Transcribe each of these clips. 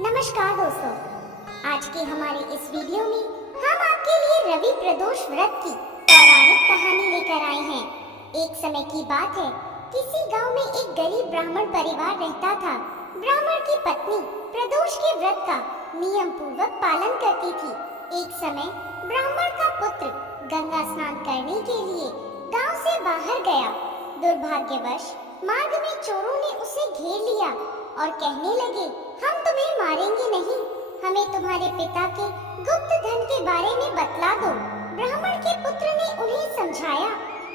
नमस्कार दोस्तों, आज के हमारे इस वीडियो में हम आपके लिए रवि प्रदोष व्रत की पौराणिक कहानी लेकर आए हैं। एक समय की बात है, किसी गांव में एक गरीब ब्राह्मण परिवार रहता था। ब्राह्मण की पत्नी प्रदोष के व्रत का नियम पूर्वक पालन करती थी। एक समय ब्राह्मण का पुत्र गंगा स्नान करने के लिए गांव से बाहर गया। दुर्भाग्यवश मार्ग में चोरों ने उसे घेर लिया और कहने लगे, हम तुम्हें मारेंगे नहीं, हमें तुम्हारे पिता के गुप्त धन के बारे में बतला दो। ब्राह्मण के पुत्र ने उन्हें समझाया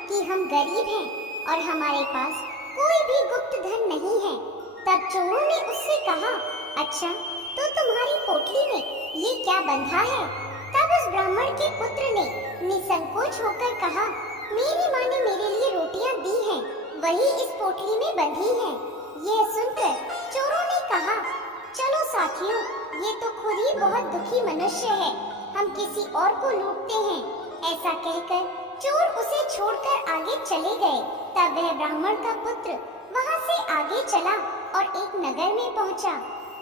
कि हम गरीब हैं और हमारे पास कोई भी गुप्त धन नहीं है। तब चोरों ने उससे कहा, अच्छा तो तुम्हारी पोटली में ये क्या बंधा है? तब उस ब्राह्मण के पुत्र ने निसंकोच होकर कहा, मेरी माँ ने मेरे लिए रोटियां दी हैं, वही इस पोटली में बंधी हैं। यह सुनकर चोरों ने कहा, चलो साथियों, ये तो खुद ही बहुत दुखी मनुष्य है, हम किसी और को लूटते हैं। ऐसा कहकर चोर उसे छोड़कर आगे चले गए। तब वह ब्राह्मण का पुत्र वहां से आगे चला और एक नगर में पहुंचा।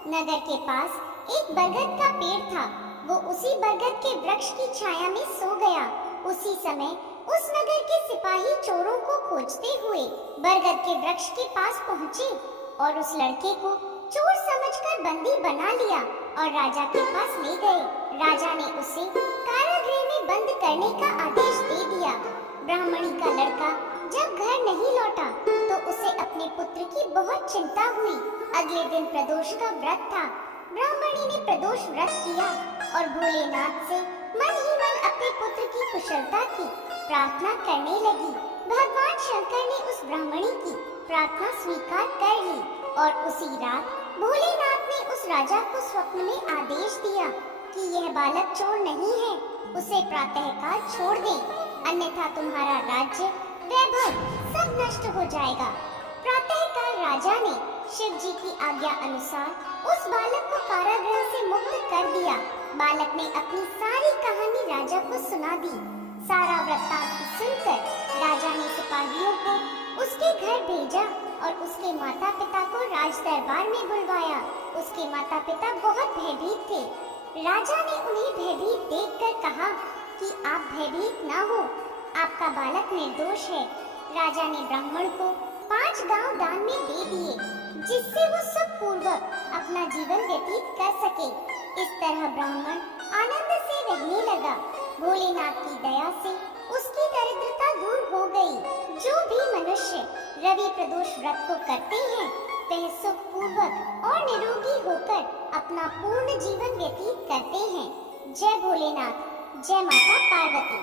नगर के पास एक बरगद का पेड़ था। वो उसी बरगद के वृक्ष की छाया में सो गया। उसी समय उस नगर के सिपाही चोरों को खोजते हुए बरगद के वृक्ष के पास पहुंचे और उस लड़के को चोर समझकर बंदी बना लिया और राजा के पास ले गए। राजा ने उसे कारागृह में बंद करने का आदेश दे दिया। ब्राह्मणी का लड़का जब घर नहीं लौटा तो उसे अपने पुत्र की बहुत चिंता हुई। अगले दिन प्रदोष का व्रत था। ब्राह्मणी ने प्रदोष व्रत किया और भोलेनाथ से मन ही मन अपने पुत्र की कुशलता की प्रार्थना करने लगी। भगवान शंकर ने उस ब्राह्मणी की प्रार्थना स्वीकार कर ली और उसी रात भोलेनाथ ने उस राजा को स्वप्न में आदेश दिया कि यह बालक चोर नहीं है, उसे प्रातःकाल छोड़ दें, अन्यथा तुम्हारा राज्य वैभव सब नष्ट हो जाएगा। प्रातःकाल राजा ने शिव जी की आज्ञा अनुसार उस बालक को कारागृह से मुक्त कर दिया। बालक ने अपनी सारी कहानी राजा को सुना दी। सारा वृत्तांत सुनकर राजा ने सिपाहियों को उसके घर भेजा और उसके माता पिता को राज दरबार में बुलवाया। उसके माता पिता बहुत भयभीत थे। राजा ने उन्हें भयभीत देखकर कहा कि आप भयभीत न हो, आपका बालक निर्दोष है। राजा ने ब्राह्मण को 5 गांव दान में दे दिए, जिससे वो सुख पूर्वक अपना जीवन व्यतीत कर सके। इस तरह ब्राह्मण आनंद से रहने लगा। भोलेनाथ की दया से उसकी दरिद्रता दूर हो गई। जो भी मनुष्य रवि प्रदोष व्रत को करते हैं, वह सुख पूर्वक और निरोगी होकर अपना पूर्ण जीवन व्यतीत करते हैं। जय भोलेनाथ, जय माता पार्वती।